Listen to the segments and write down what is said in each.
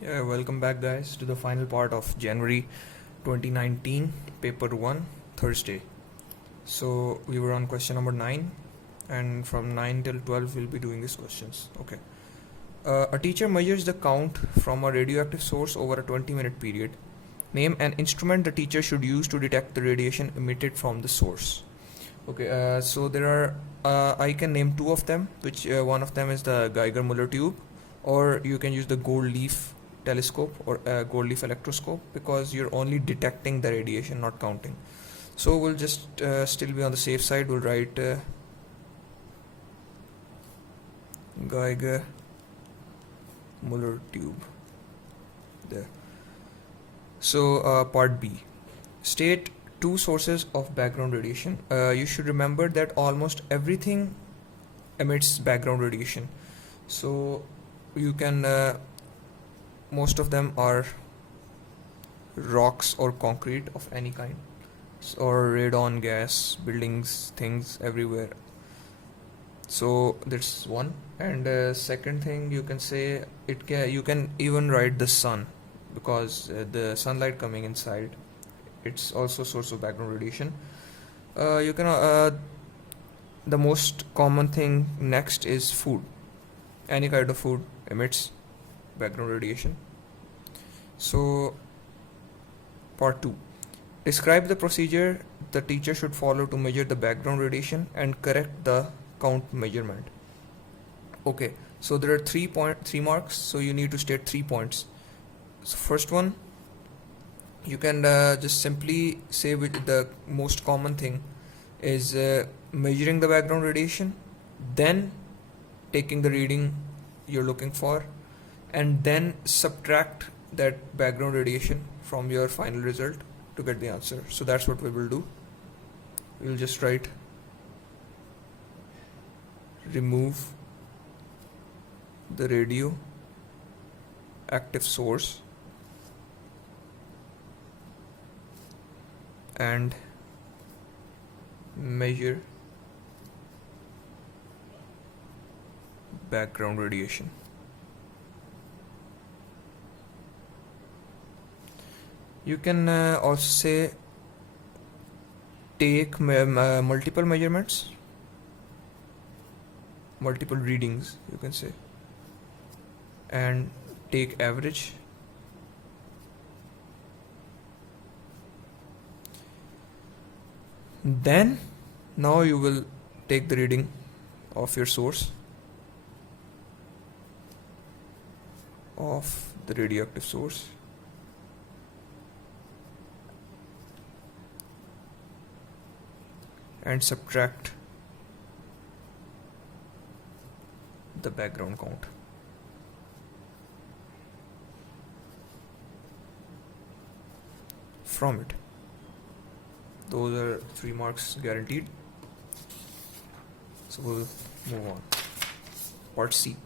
Yeah, welcome back, guys, to the final part of January 2019, paper 1, Thursday. So, we were on question number 9, and from 9 till 12, we'll be doing these questions. Okay. A teacher measures the count from a radioactive source over a 20-minute period. Name an instrument the teacher should use to detect the radiation emitted from the source. Okay, so there are, I can name two of them, which one of them is the Geiger-Müller tube, or you can use the gold leaf telescope or gold leaf electroscope, because you're only detecting the radiation, not counting. So we'll just still be on the safe side. We'll write Geiger-Müller tube there. So part B, state two sources of background radiation. You should remember that almost everything emits background radiation. So you can most of them are rocks or concrete of any kind, or radon gas, buildings, things everywhere. So that's one. And second thing, you can say you can even write the sun, because the sunlight coming inside, it's also a source of background radiation. You can the most common thing next is food. Any kind of food emits background radiation. So part 2, describe the procedure the teacher should follow to measure the background radiation and correct the count measurement. Okay, so there are 3 marks, so you need to state 3 points. So first one, you can just simply say with the most common thing is measuring the background radiation, then taking the reading you're looking for, and then subtract that background radiation from your final result to get the answer. So that's what we will do. We'll just write remove the radioactive source and measure background radiation. You can also say take multiple measurements, multiple readings, you can say, and take average. Then now you will take the reading of your source of the radioactive source and subtract the background count. From it. Those are 3 marks guaranteed. So we'll move on. Part C.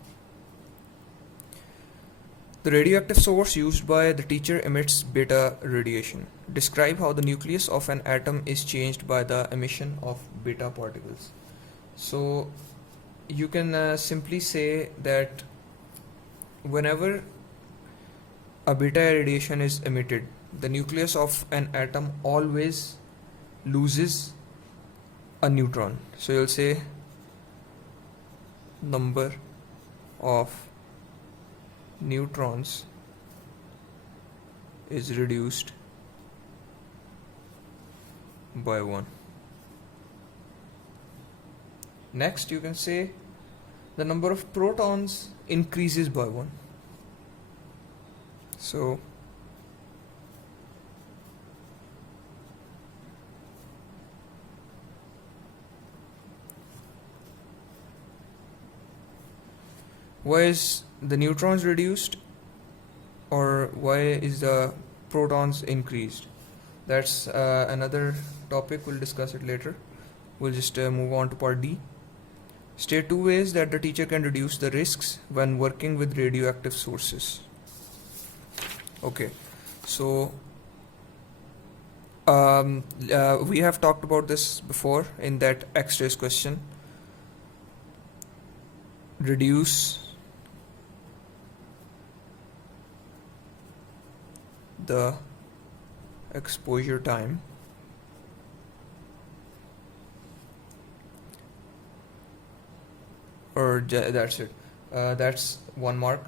The radioactive source used by the teacher emits beta radiation. Describe how the nucleus of an atom is changed by the emission of beta particles. So you can simply say that whenever a beta radiation is emitted, the nucleus of an atom always loses a neutron. So you'll say number of neutrons is reduced by 1. Next, you can say the number of protons increases by 1. So why is the neutrons reduced, or why is the protons increased? That's another topic. We'll discuss it later. We'll just move on to part D. State 2 ways that the teacher can reduce the risks when working with radioactive sources. Okay, so we have talked about this before in that X-rays question. Reduce the exposure time that's it. That's 1 mark.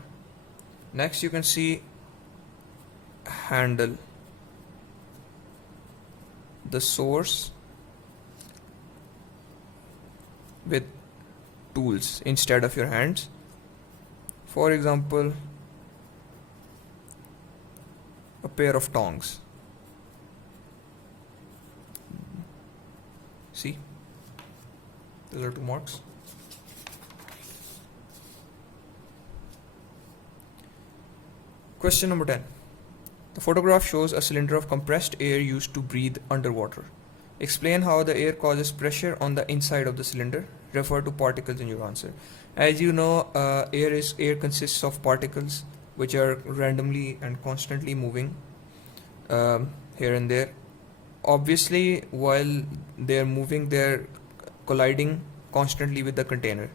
Next you can see handle the source with tools instead of your hands. For example, a pair of tongs. See, those are 2 marks. Question number 10. The photograph shows a cylinder of compressed air used to breathe underwater. Explain how the air causes pressure on the inside of the cylinder. Refer to particles in your answer. As you know, air consists of particles which are randomly and constantly moving here and there. Obviously, while they're moving, they're colliding constantly with the container.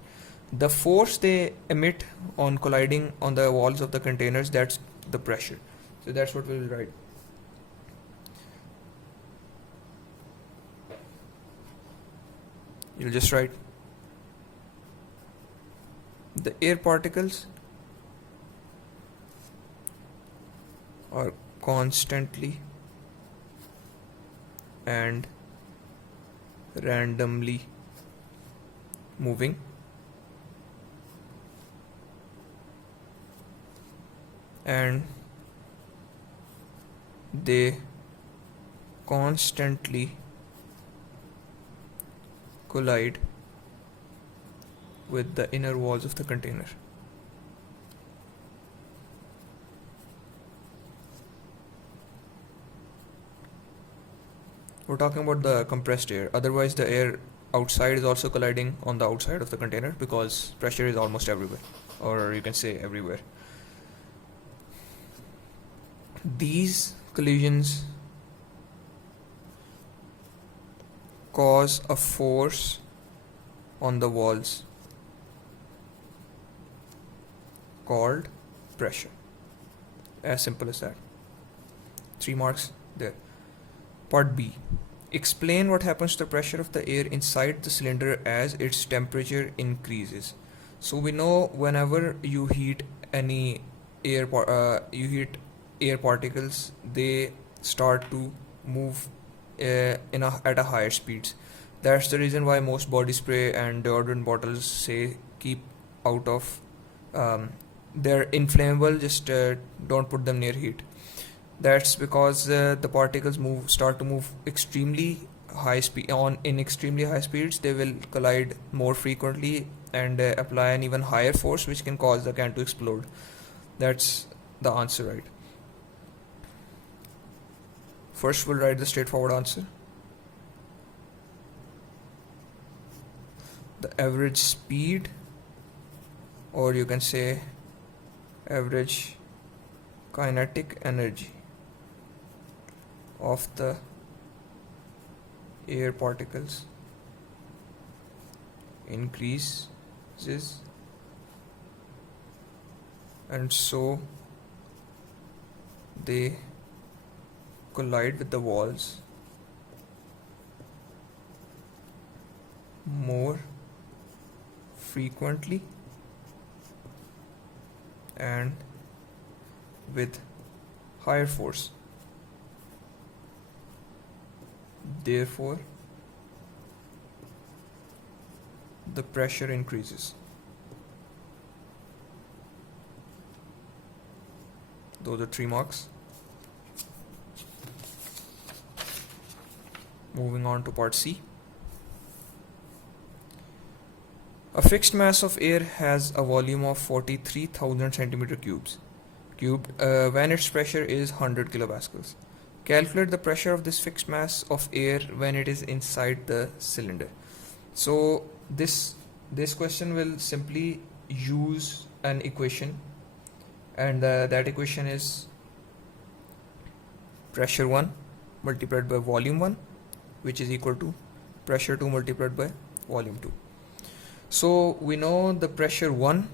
The force they emit on colliding on the walls of the containers, that's the pressure. So that's what we'll write. You'll just write the air particles are constantly and randomly moving and they constantly collide with the inner walls of the container. We're talking about the compressed air. Otherwise, the air outside is also colliding on the outside of the container because pressure is almost everywhere, or you can say everywhere. These collisions cause a force on the walls called pressure. As simple as that. 3 marks there. Part B. Explain what happens to the pressure of the air inside the cylinder as its temperature increases. So we know whenever you heat any air particles, they start to move at a higher speeds. That's the reason why most body spray and deodorant bottles say keep out of they're inflammable, just don't put them near heat. That's because the particles start to move extremely high speed in extremely high speeds. They will collide more frequently and apply an even higher force, which can cause the can to explode. That's the answer, right? First, we'll write the straightforward answer. The average speed, or you can say average kinetic energy of the air particles increases, and so they collide with the walls more frequently and with higher force. Therefore, the pressure increases. Those are 3 marks. Moving on to part C. A fixed mass of air has a volume of 43,000 centimeter cubed when its pressure is 100 kilopascals. Calculate the pressure of this fixed mass of air when it is inside the cylinder. So this question will simply use an equation, and that equation is pressure 1 multiplied by volume 1, which is equal to pressure 2 multiplied by volume 2. So we know the pressure 1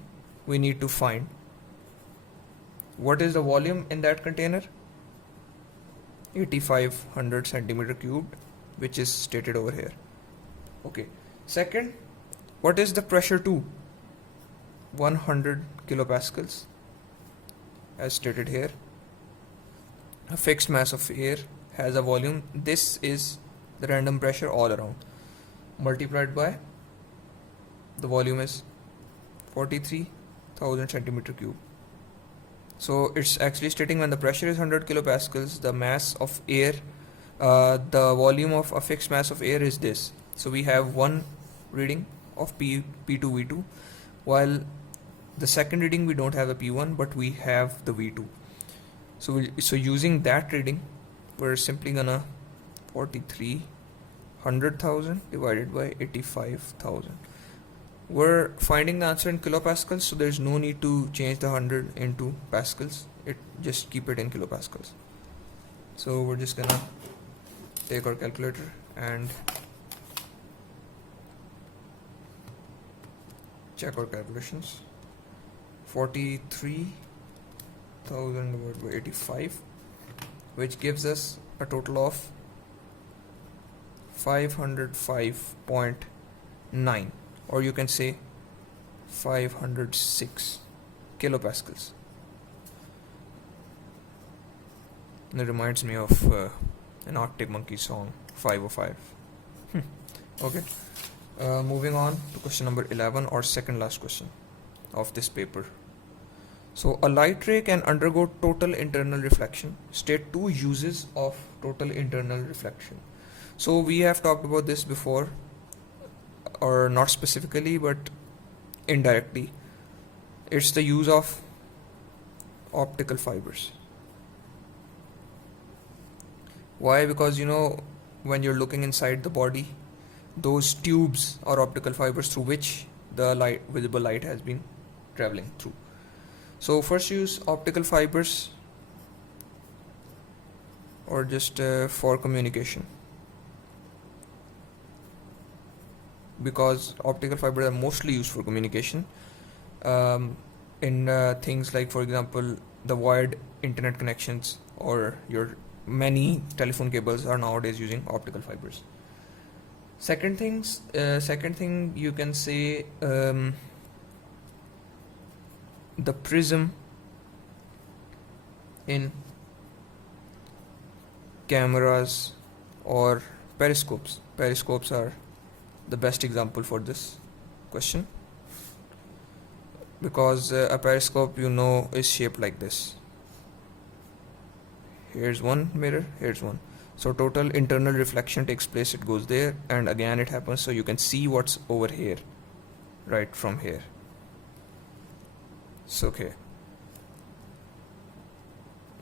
we need to find. What is the volume in that container? 8500 centimeter cubed, which is stated over here. Okay. Second, what is the pressure to? 100 kilopascals, as stated here. A fixed mass of air has a volume. This is the random pressure all around, multiplied by the volume is 43,000 centimeter cube. So it's actually stating when the pressure is 100 kilopascals, the mass of air, the volume of a fixed mass of air is this. So we have one reading of P2 V2, while the second reading we don't have a P1, but we have the V2. So using that reading, we're simply gonna 43,100,000 divided by 85,000. We're finding the answer in kilopascals, so there's no need to change the 100 into pascals. Just keep it in kilopascals. So we're just gonna take our calculator and check our calculations. 43,000 divided by 85, which gives us a total of 505.9, or you can say 506 kilopascals. And it reminds me of an Arctic Monkey song, 505. Okay. Moving on to question number 11, or second last question of this paper. So a light ray can undergo total internal reflection. State two uses of total internal reflection. So we have talked about this before, or not specifically but indirectly. It's the use of optical fibers. Why? Because when you're looking inside the body, those tubes are optical fibers through which the visible light has been traveling through. So first use optical fibers, or just for communication, because optical fibers are mostly used for communication in things like, for example, the wired internet connections, or your many telephone cables are nowadays using optical fibers. Second thing you can say, the prism in cameras or periscopes. Periscopes are the best example for this question, because a periscope is shaped like this. Here's one mirror, here's one. So total internal reflection takes place, it goes there and again it happens, so you can see what's over here right from here. So okay,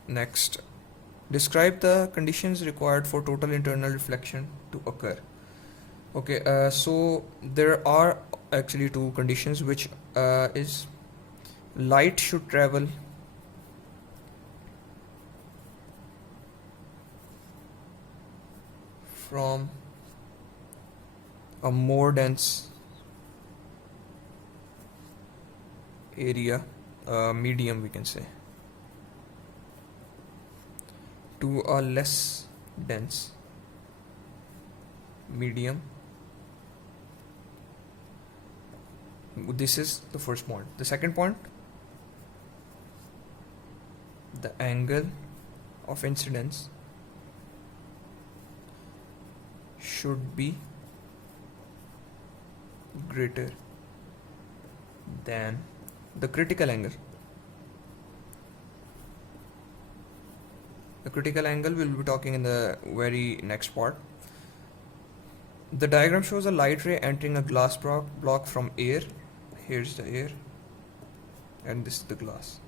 next, describe the conditions required for total internal reflection to occur. Okay, so there are actually two conditions, which is light should travel from a more dense area, medium we can say, to a less dense medium. This is the first point. The second point, the angle of incidence should be greater than the critical angle. The critical angle we'll be talking in the very next part. The diagram shows a light ray entering a glass block from air. Here's the air and this is the glass,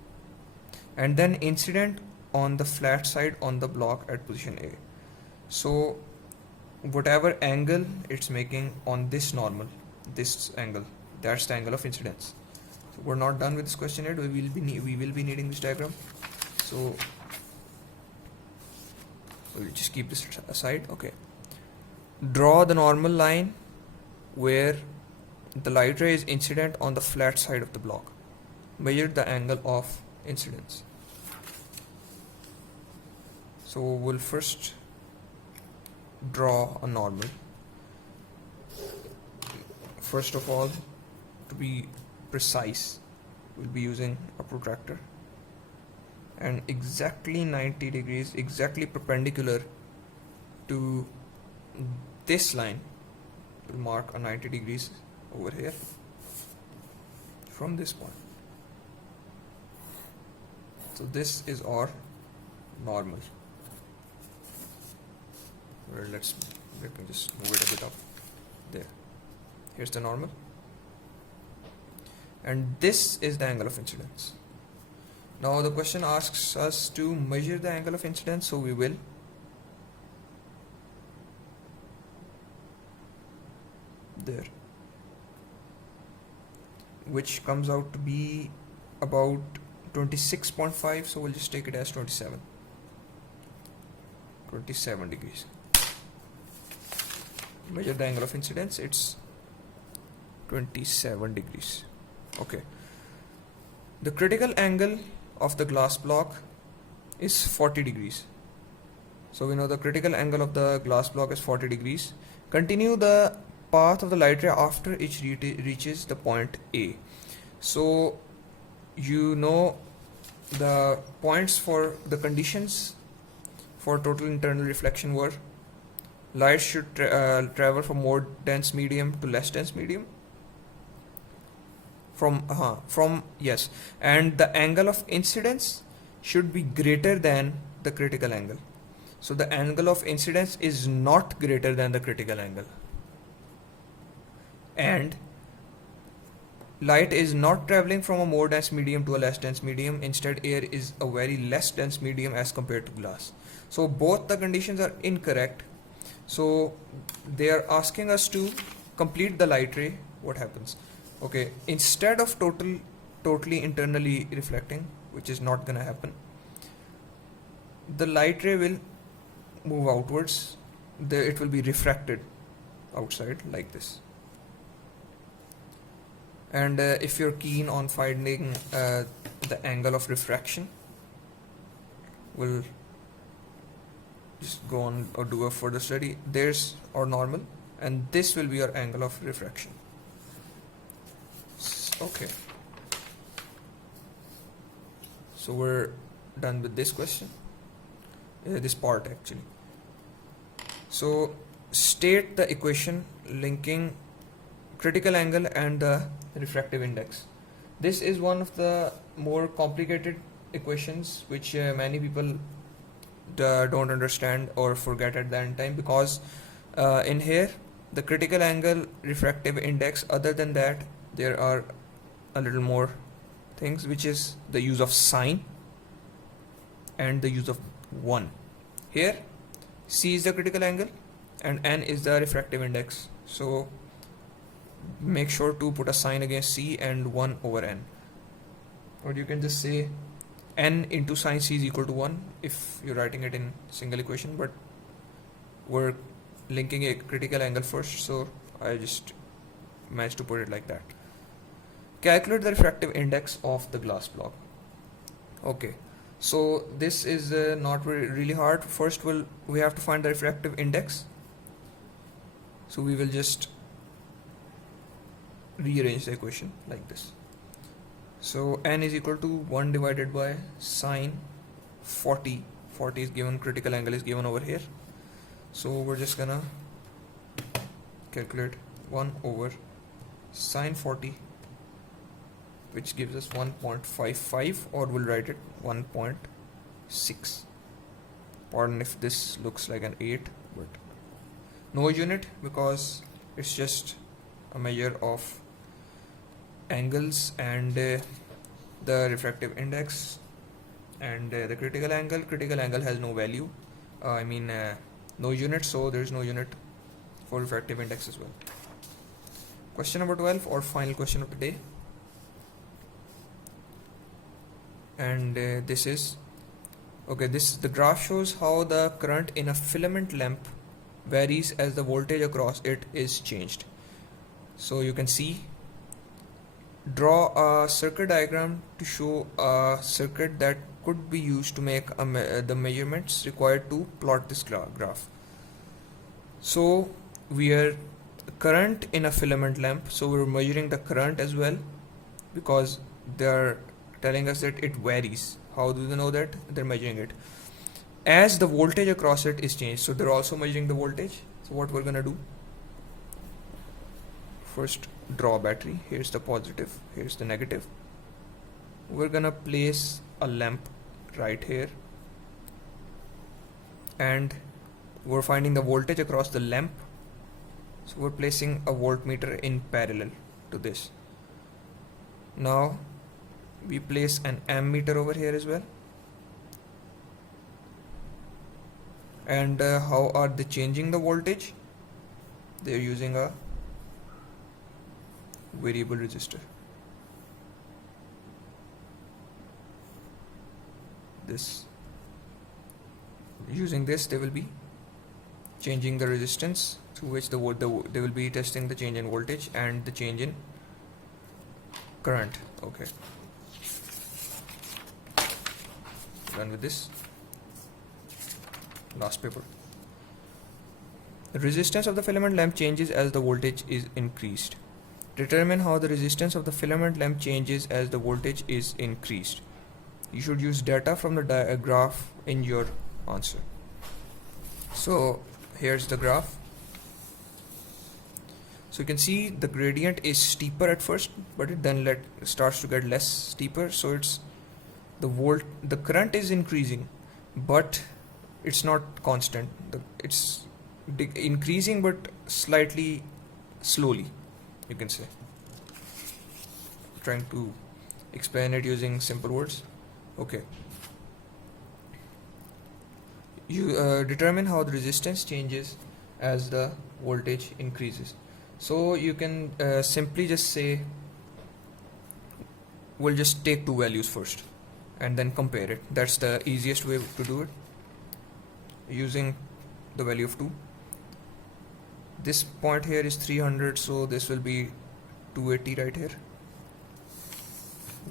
and then incident on the flat side on the block at position A. So whatever angle it's making on this normal, this angle, that's the angle of incidence. So we're not done with this question yet. We will be needing this diagram, so we'll just keep this aside. Okay, draw the normal line where the light ray is incident on the flat side of the block. Measure the angle of incidence. So we'll first draw a normal. First of all, to be precise, we'll be using a protractor, and exactly 90 degrees, exactly perpendicular to this line, we'll mark a 90 degrees over here from this point. So this is our normal. Well, let me just move it a bit up. There. Here's the normal. And this is the angle of incidence. Now the question asks us to measure the angle of incidence, so we will. There. Which comes out to be about 26.5, so we'll just take it as 27 degrees. Measure the angle of incidence, it's 27 degrees. Okay. The critical angle of the glass block is 40 degrees. So we know the critical angle of the glass block is 40 degrees. Continue the path of the light ray after it reaches the point A. So you know the points for the conditions for total internal reflection were: light should travel from more dense medium to less dense medium. Yes, and the angle of incidence should be greater than the critical angle. So the angle of incidence is not greater than the critical angle, and light is not traveling from a more dense medium to a less dense medium. Instead, air is a very less dense medium as compared to glass. So both the conditions are incorrect. So they are asking us to complete the light ray. What happens? Okay, instead of totally internally reflecting, which is not gonna happen, the light ray will move outwards. It will be refracted outside like this. And if you're keen on finding the angle of refraction, we'll just go on or do a further study. There's our normal, and this will be our angle of refraction. Okay, so we're done with this question, this part actually. So state the equation linking critical angle and the refractive index. This is one of the more complicated equations which many people don't understand or forget at the end time, because in here the critical angle, refractive index, other than that there are a little more things, which is the use of sign and the use of 1. Here C is the critical angle and N is the refractive index, so make sure to put a sign against C and 1 over N, or you can just say N into sine C is equal to 1 if you're writing it in single equation, but we're linking a critical angle first, so I just managed to put it like that. Calculate the refractive index of the glass block. Okay, so this is not really hard. First we have to find the refractive index, so we will just rearrange the equation like this. So N is equal to 1 divided by sine 40. 40 is given, critical angle is given over here, so we're just gonna calculate 1 over sine 40, which gives us 1.55, or we'll write it 1.6. Pardon if this looks like an 8, but no unit because it's just a measure of angles and the refractive index and the critical angle. Critical angle has no value, no unit, so there is no unit for refractive index as well. Question number 12, or final question of the day, and this is okay. The graph shows how the current in a filament lamp varies as the voltage across it is changed. So you can see draw a circuit diagram to show a circuit that could be used to make the measurements required to plot this graph. So we are current in a filament lamp, so we're measuring the current as well, because they are telling us that it varies. How do they know that? They're measuring it as the voltage across it is changed, so they're also measuring the voltage. So what we're gonna do, first draw a battery. Here's the positive, here's the negative. We're gonna place a lamp right here, and we're finding the voltage across the lamp, so we're placing a voltmeter in parallel to this. Now we place an ammeter over here as well. And how are they changing the voltage? They're using a variable resistor. Using this they will be changing the resistance through which they will be testing the change in voltage and the change in current. Okay, done with this. Last paper. The resistance of the filament lamp changes as the voltage is increased. Determine how the resistance of the filament lamp changes as the voltage is increased. You should use data from the graph in your answer. So here's the graph. So you can see the gradient is steeper at first, but it then starts to get less steeper. So it's the current is increasing, but it's not constant. It's increasing but slightly slowly, you can say. Trying to explain it using simple words. Okay, you determine how the resistance changes as the voltage increases. So you can simply just say, we'll just take two values first and then compare it. That's the easiest way to do it, using the value of 2. This point here is 300, so this will be 280 right here.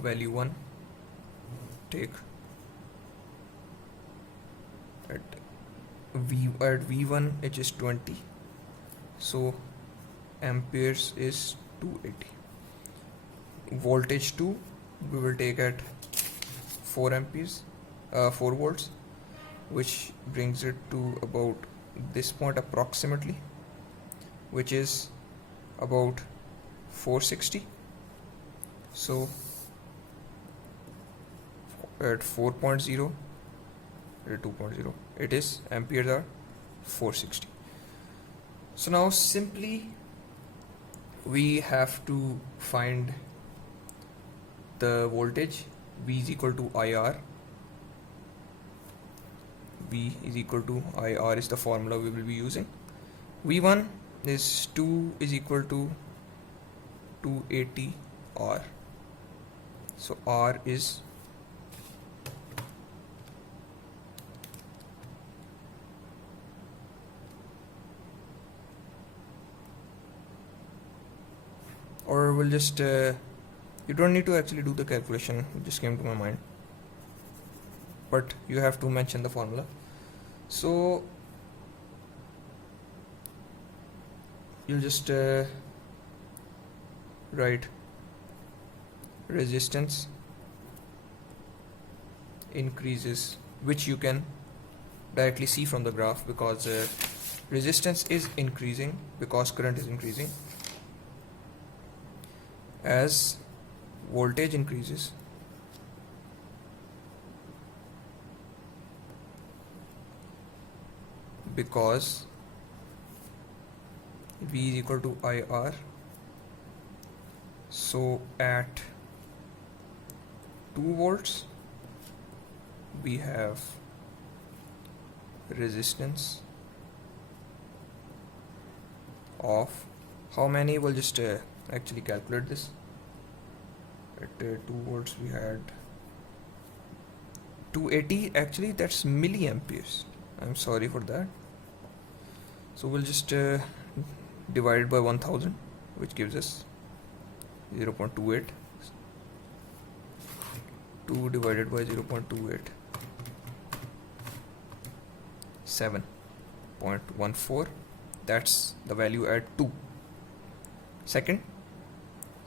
Value 1, take at V1 it is 20, so amperes is 280. Voltage 2 we will take at 4 volts, which brings it to about this point approximately, which is about 460. So at 4.0 at 2.0 it is amperes are 460. So now simply we have to find the voltage. V is equal to IR. V is equal to IR is the formula we will be using. V1 is 2 is equal to 280 R. So R is or we'll just you don't need to actually do the calculation, it just came to my mind, but you have to mention the formula. So you'll just write resistance increases, which you can directly see from the graph, because resistance is increasing because current is increasing as voltage increases. Because V is equal to IR, so at 2 volts we have resistance of how many? We'll just actually calculate this. At 2 volts we had 280, actually that's milliamperes, I'm sorry for that. So we'll just divide it by 1000, which gives us 0.28. 2 divided by 0.28, 7.14. That's the value at 2. Second,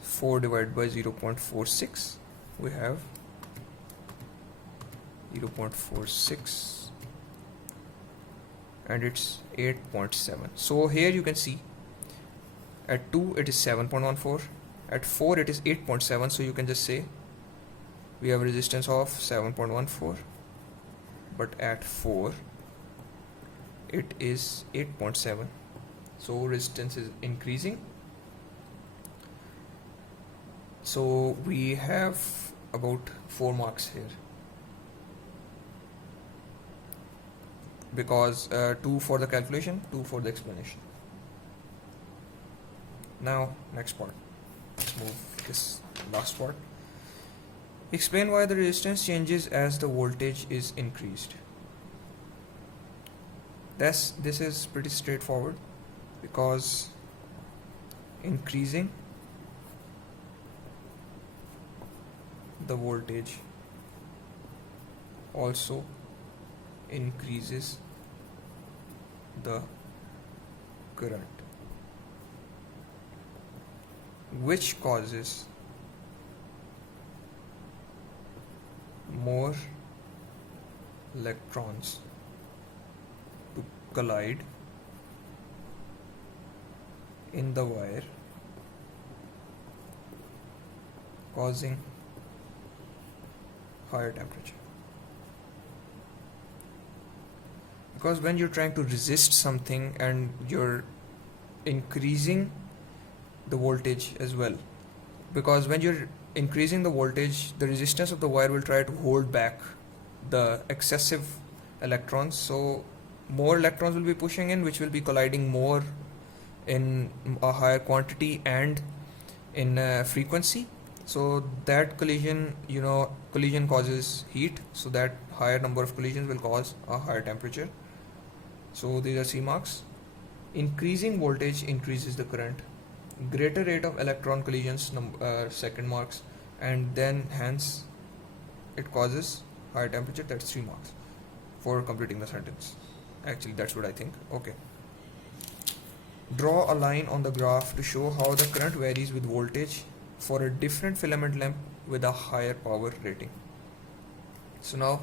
4 divided by 0.46, we have 0.46, and it's 8.7. So here you can see at 2 it is 7.14, at 4 it is 8.7. So you can just say we have a resistance of 7.14, but at 4 it is 8.7. So resistance is increasing. So we have about 4 marks here, because 2 for the calculation, 2 for the explanation. Now next part, let's move this last part. Explain why the resistance changes as the voltage is increased. This is pretty straightforward, because increasing the voltage also increases the current, which causes more electrons to collide in the wire, causing higher temperature. Because when you're trying to resist something and you're increasing the voltage as well, because when you're increasing the voltage, the resistance of the wire will try to hold back the excessive electrons. So more electrons will be pushing in, which will be colliding more in a higher quantity and in frequency. So that collision causes heat, so that higher number of collisions will cause a higher temperature. So these are C marks. Increasing voltage increases the current. Greater rate of electron collisions, second marks, and then hence it causes higher temperature. That's 3 marks for completing the sentence. Actually, that's what I think. Okay. Draw a line on the graph to show how the current varies with voltage for a different filament length with a higher power rating. So now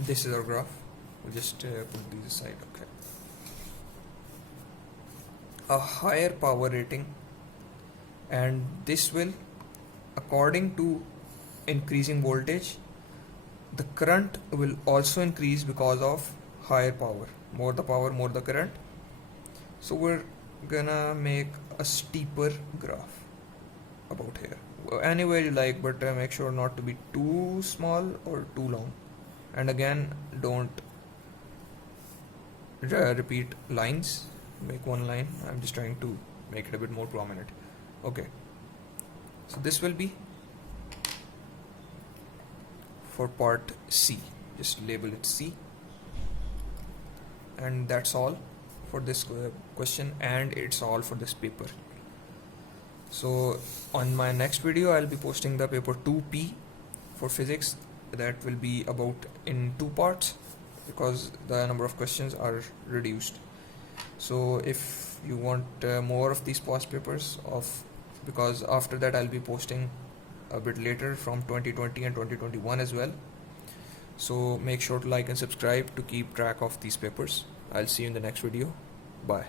this is our graph. We'll just put these aside. Okay. A higher power rating, and this will, according to increasing voltage, the current will also increase because of higher power. More the power, more the current. So we're gonna make a steeper graph about here, anywhere you like, but make sure not to be too small or too long. And again, don't repeat lines, make one line. I'm just trying to make it a bit more prominent. Okay, so this will be for part C. Just label it C, and that's all for this question, and it's all for this paper. So on my next video I'll be posting the paper 2P for physics. That will be about in 2 parts, because the number of questions are reduced. So if you want more of these past papers because after that I'll be posting a bit later from 2020 and 2021 as well. So make sure to like and subscribe to keep track of these papers. I'll see you in the next video. Bye.